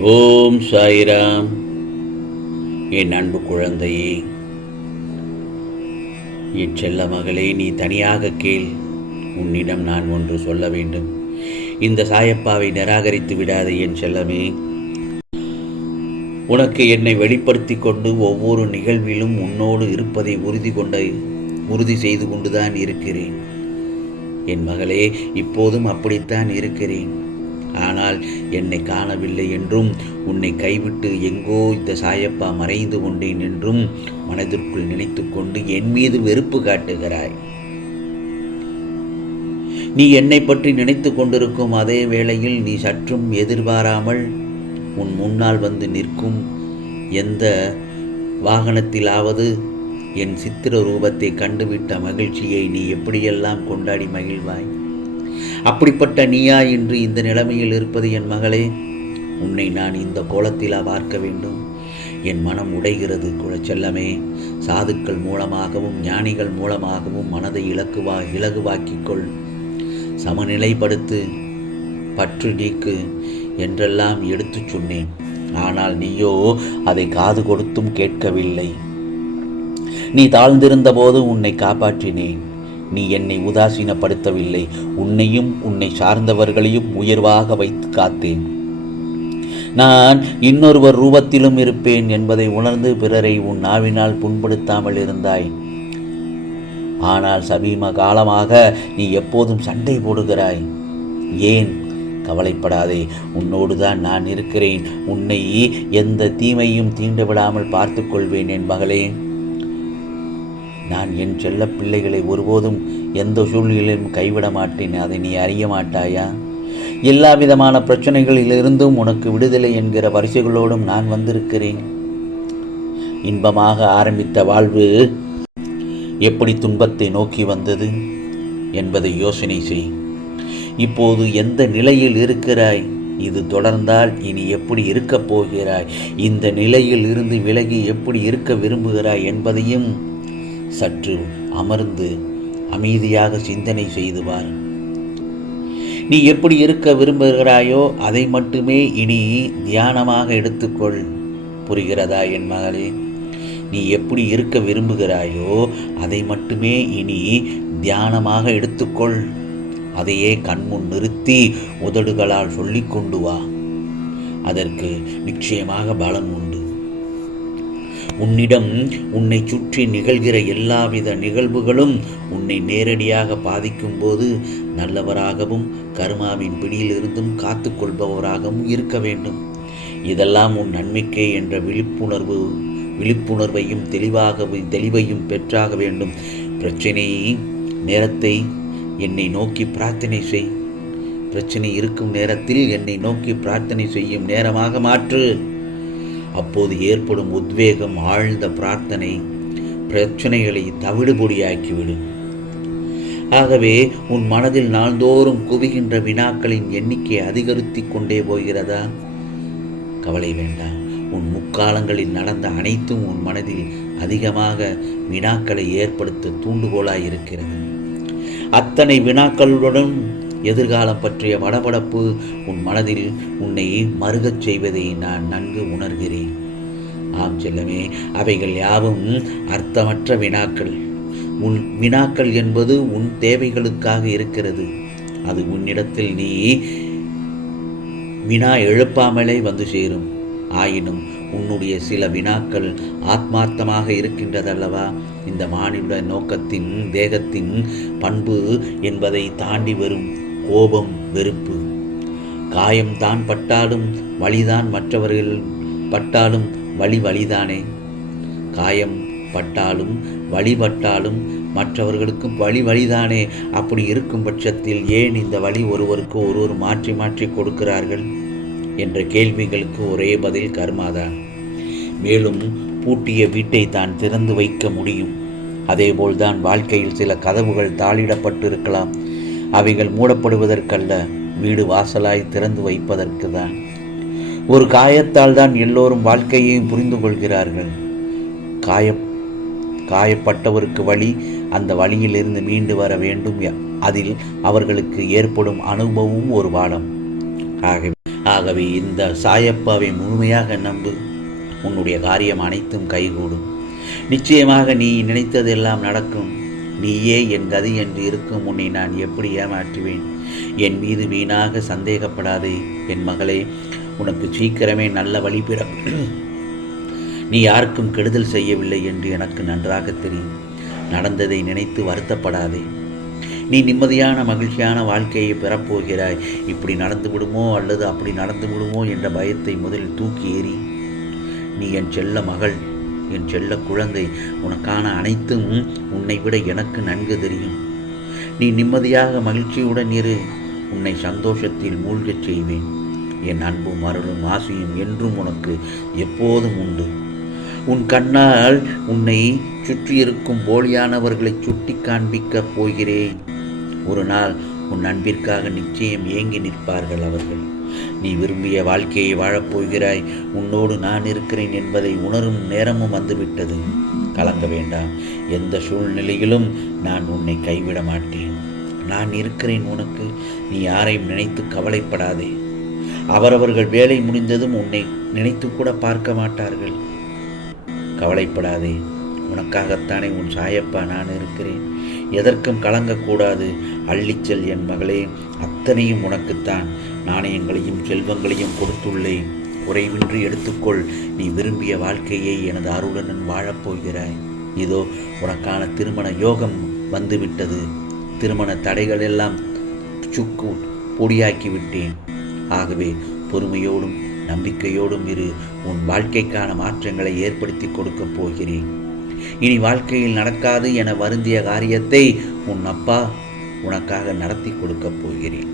ஓம் சாய்ராம். என் அன்பு குழந்தையே என் செல்ல மகளே நீ தனியாக கேள். உன்னிடம் நான் ஒன்று சொல்ல வேண்டும். இந்த சாயப்பாவை நிராகரித்து விடாதே என் செல்லமே. உனக்கு என்னை வெளிப்படுத்தி கொண்டு ஒவ்வொரு நிகழ்விலும் உன்னோடு இருப்பதை உறுதி கொண்ட உறுதி செய்து கொண்டுதான் இருக்கிறேன். என் மகளே இப்போதும் அப்படித்தான் இருக்கிறேன். ஆனால் என்னை காணவில்லை என்றும் உன்னை கைவிட்டு எங்கோ இந்த சாயப்பா மறைந்து கொண்டேன் என்றும் மனதிற்குள் நினைத்து கொண்டு என் மீது வெறுப்பு காட்டுகிறாய். நீ என்னை பற்றி நினைத்து கொண்டிருக்கும் அதே வேளையில் நீ சற்றும் எதிர்பாராமல் உன் முன்னால் வந்து நிற்கும் எந்த வாகனத்திலாவது என் சித்திர ரூபத்தை கண்டுவிட்ட மகிழ்ச்சியை நீ எப்படியெல்லாம் கொண்டாடி மகிழ்வாய்? அப்படிப்பட்ட நீயா இன்று இந்த நிலைமையில் இருப்பது என் மகளே. உன்னை நான் இந்த கோலத்திலா பார்க்க வேண்டும். என் மனம் உடைகிறது குழச்செல்லமே சாதுக்கள் மூலமாகவும் ஞானிகள் மூலமாகவும் மனதை இலக்குவா இலகுவாக்கிக்கொள். சமநிலைப்படுத்து பற்று நீக்கு என்றெல்லாம் எடுத்துச் சொன்னேன். ஆனால் நீயோ அதை காது கொடுத்தும் கேட்கவில்லை. நீ தாழ்ந்திருந்த போது உன்னை காப்பாற்றினேன். நீ என்னை உதாசீனப்படுத்தவில்லை. உன்னையும் உன்னை சார்ந்தவர்களையும் உயர்வாக வைத்து காத்தேன். நான் இன்னொருவர் ரூபத்திலும் இருப்பேன் என்பதை உணர்ந்து பிறரை உன் நாவினால் புண்படுத்தாமல் இருந்தாய். ஆனால் சமீம காலமாக நீ எப்போதும் சண்டை போடுகிறாய். ஏன்? கவலைப்படாதே. உன்னோடு தான் நான் இருக்கிறேன். உன்னை எந்த தீமையும் தீண்ட விடாமல் பார்த்துக்கொள்வேன் என் மகளே. நான் என் செல்ல பிள்ளைகளை ஒருபோதும் எந்த சூழ்நிலையிலும் கைவிட மாட்டேன். அதை நீ அறிய மாட்டாயா? எல்லா விதமான பிரச்சனைகளிலிருந்தும் உனக்கு விடுதலை என்கிற வரிசைகளோடும் நான் வந்திருக்கிறேன். இன்பமாக ஆரம்பித்த வாழ்வு எப்படி துன்பத்தை நோக்கி வந்தது என்பதை யோசனை செய். இப்போது எந்த நிலையில் இருக்கிறாய்? இது தொடர்ந்தால் இனி எப்படி இருக்கப் போகிறாய்? இந்த நிலையில் இருந்து விலகி எப்படி இருக்க விரும்புகிறாய் என்பதையும் சற்று அமர்ந்து அமைதியாக சிந்தனை செய்து பார் நீ எப்படி இருக்க விரும்புகிறாயோ அதை மட்டுமே இனி தியானமாக எடுத்துக்கொள் புரிகிறதா என் மகளே? நீ எப்படி இருக்க விரும்புகிறாயோ அதை மட்டுமே இனி தியானமாக எடுத்துக்கொள். அதையே கண்முன் நிறுத்தி உதடுகளால் சொல்லிக் கொண்டு வா. அதற்கு நிச்சயமாக பலம் உண்டு. உன்னிடம் உன்னை சுற்றி நிகழ்கிற எல்லாவித நிகழ்வுகளும் உன்னை நேரடியாக பாதிக்கும் போது நல்லவராகவும் கர்மாவின் பிடியிலிருந்தும் காத்து கொள்பவராகவும் இருக்க வேண்டும். இதெல்லாம் உன் நன்மைக்கே என்ற விழிப்புணர்வு விழிப்புணர்வையும் தெளிவாக தெளிவையும் பெற்றாக வேண்டும். பிரச்சனை நேரத்தை என்னை நோக்கி பிரார்த்தனை செய். பிரச்சனை இருக்கும் நேரத்தில் என்னை நோக்கி பிரார்த்தனை செய்யும் நேரமாக மாற்று. அப்போது ஏற்படும் உத்வேகம் ஆழ்ந்த பிரார்த்தனை பிரச்சனைகளை தவிடுபொடியாக்கிவிடும் ஆகவே உன் மனதில் நாள்தோறும் குவிகின்ற வினாக்களின் எண்ணிக்கை அதிகரித்து கொண்டே போகிறதா? கவலை வேண்டாம். உன் முக்காலங்களில் நடந்த அனைத்தும் உன் மனதில் அதிகமாக வினாக்களை ஏற்படுத்த தூண்டுகோலாய் இருக்கிறது அத்தனை வினாக்களுடன் எதிர்காலம் பற்றிய வடபடப்பு உன் மனதில் உன்னை மருகச் செய்வதை நான் நன்கு உணர்கிறேன். ஆம் செல்லமே அவைகள் யாவும் அர்த்தமற்ற வினாக்கள். உன் வினாக்கள் என்பது உன் தேவைகளுக்காக இருக்கிறது. அது உன்னிடத்தில் நீ வினா எழுப்பாமலே வந்து சேரும். ஆயினும் உன்னுடைய சில வினாக்கள் ஆத்மார்த்தமாக இருக்கின்றதல்லவா? இந்த மானிட நோக்கத்தின் தேகத்தின் பண்பு என்பதை தாண்டி வரும். கோபம் வெறுப்பு. காயம்தான் பட்டாலும் வழிதான் மற்றவர்கள் பட்டாலும் வழி வழிதானே? காயம் பட்டாலும் வழிபட்டாலும் மற்றவர்களுக்கும் வழி வழிதானே? அப்படி இருக்கும் பட்சத்தில் ஏன் இந்த வழி ஒருவருக்கு ஒருவர் மாற்றி மாற்றி கொடுக்கிறார்கள்? என்ற கேள்விகளுக்கு ஒரே பதில் கர்மாதான் மேலும் பூட்டிய வீட்டை தான் திறந்து வைக்க முடியும். அதேபோல்தான் வாழ்க்கையில் சில கதவுகள் தாளிடப்பட்டிருக்கலாம். அவைகள் மூடப்படுவதற்கல்ல வீடு வாசலாய் திறந்து வைப்பதற்கு தான் ஒரு காயத்தால் தான் எல்லோரும் வாழ்க்கையையும் புரிந்து கொள்கிறார்கள். காய காயப்பட்டவருக்கு வழி அந்த வழியிலிருந்து மீண்டு வர வேண்டும். அதில் அவர்களுக்கு ஏற்படும் அனுபவமும் ஒரு பாடம். ஆகவே ஆகவே இந்த சாயப்பாவை முழுமையாக நம்பு. உன்னுடைய காரியம் அனைத்தும் கைகூடும். நிச்சயமாக நீ நினைத்ததெல்லாம் நடக்கும். நீயே என் கதி என்று இருக்கும் உன்னை நான் எப்படி ஏமாற்றுவேன்? என் மீது வீணாக சந்தேகப்படாதே. என் மகளே உனக்கு சீக்கிரமே நல்ல வழி பிற நீ யாருக்கும் கெடுதல் செய்யவில்லை என்று எனக்கு நன்றாக தெரியும். நடந்ததை நினைத்து வருத்தப்படாதே. நீ நிம்மதியான மகிழ்ச்சியான வாழ்க்கையை பெறப்போகிறாய். இப்படி நடந்து விடுமோ அல்லது அப்படி நடந்து விடுமோ என்ற பயத்தை முதலில் தூக்கி ஏறி நீ என் செல்ல மகள். என் செல்ல குழந்தை உனக்கான அனைத்தும் உன்னை விட எனக்கு நன்கு தெரியும். நீ நிம்மதியாக மகிழ்ச்சியுடன் இரு. உன்னை சந்தோஷத்தில் மூழ்கச் செய்வேன். என் அன்பும் அருளும் ஆசையும் என்றும் உனக்கு எப்போதும் உண்டு. உன் கண்ணால் உன்னை சுற்றியிருக்கும் போலியானவர்களை சுட்டி காண்பிக்கப் போகிறேன். ஒரு நாள் உன் அன்பிற்காக நிச்சயம் ஏங்கி நிற்பார்கள் அவர்கள். நீ விரும்பிய வாழ்க்கையை வாழப்போகிறாய். உன்னோடு நான் இருக்கிறேன் என்பதை உணரும் நேரமும் வந்துவிட்டது. கலங்க வேண்டாம். எந்த சூழ்நிலையிலும் நான் உன்னை கைவிட மாட்டேன். நான் இருக்கிறேன் உனக்கு. நீ யாரையும் நினைத்து கவலைப்படாதே. அவரவர்கள் வேலை முடிந்ததும் உன்னை நினைத்து கூட பார்க்க மாட்டார்கள். கவலைப்படாதே. உனக்காகத்தானே உன் சாயப்பா நான் இருக்கிறேன். எதற்கும் கலங்கக்கூடாது. அள்ளிச்செல் என் மகளே அத்தனையும் உனக்குத்தான். நாணயங்களையும் செல்வங்களையும் கொடுத்துள்ளேன். குறைவின்றி எடுத்துக்கொள். நீ விரும்பிய வாழ்க்கையை எனது அருளுடன் வாழப்போகிறாய். இதோ உனக்கான திருமண யோகம் வந்துவிட்டது. திருமண தடைகள் எல்லாம் சுக்கு பொடியாக்கி விட்டேன் ஆகவே பொறுமையோடும் நம்பிக்கையோடும் இரு. உன் வாழ்க்கைக்கான மாற்றங்களை ஏற்படுத்தி கொடுக்கப் போகிறேன். இனி வாழ்க்கையில் நடக்காது என வருந்திய காரியத்தை உன் அப்பா உனக்காக நடத்தி கொடுக்கப் போகிறேன்.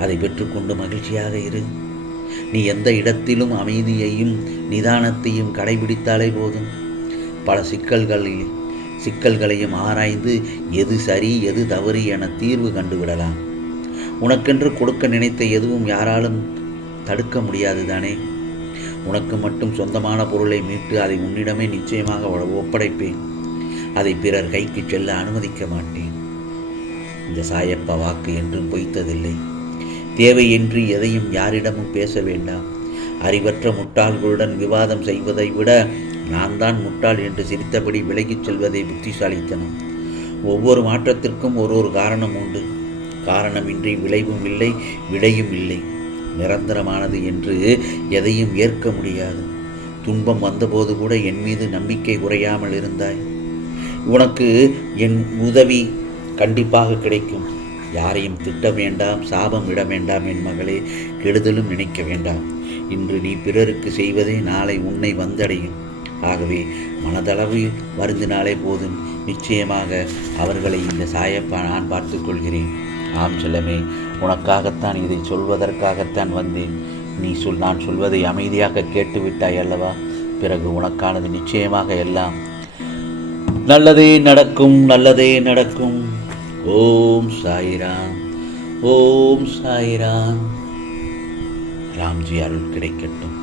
அதை பெற்றுக்கொண்டு மகிழ்ச்சியாக இரு. நீ எந்த இடத்திலும் அமைதியையும் நிதானத்தையும் கடைபிடித்தாலே போதும். பல சிக்கல்களில் சிக்கல்களையும் ஆராய்ந்து எது சரி எது தவறு என தீர்வு கண்டுவிடலாம். உனக்கென்று கொடுக்க நினைத்த எதுவும் யாராலும் தடுக்க முடியாது தானே? உனக்கு மட்டும் சொந்தமான பொருளை மீட்டு அதை உன்னிடமே நிச்சயமாக ஒப்படைப்பேன். அதை பிறர் கைக்கு செல்ல அனுமதிக்க மாட்டேன். இந்த சாயப்பா வாக்கு என்றும் பொய்த்ததில்லை. தேவையின்றி எதையும் யாரிடமும் பேச வேண்டாம். அறிவற்ற முட்டாள்களுடன் விவாதம் செய்வதை விட நான் தான் முட்டாள் என்று சிரித்தபடி விலகிச் செல்வதை புத்திசாலித்தனம். ஒவ்வொரு மாற்றத்திற்கும் ஒரு ஒரு காரணம் உண்டு. காரணமின்றி விளைவும் இல்லை விடையும் இல்லை. நிரந்தரமானது என்று எதையும் ஏற்க முடியாது. துன்பம் வந்தபோது கூட என் மீது நம்பிக்கை குறையாமல் இருந்தாய். உனக்கு என் உதவி கண்டிப்பாக கிடைக்கும். யாரையும் திட்ட வேண்டாம் சாபம் விட வேண்டாம் என் மகளே கெடுதலும் நினைக்க வேண்டாம். இன்று நீ பிறருக்கு செய்வதே நாளை உன்னை வந்தடையும். ஆகவே மனதளவில் வருந்தினாலே போதும். நிச்சயமாக அவர்களை இந்த சாயப்பா நான் பார்த்துக்கொள்கிறேன் ஆம் செல்லமே உனக்காகத்தான் இதை சொல்வதற்காகத்தான் வந்தேன். நீ சொல் நான் சொல்வதை அமைதியாக கேட்டுவிட்டாய் அல்லவா? பிறகு உனக்கானது நிச்சயமாக எல்லாம். நல்லதே நடக்கும் நல்லதே நடக்கும். ஓம் சாயிராம் ஓம் சாயிராம். ராம்ஜி அருள் கிடைக்கட்டும்.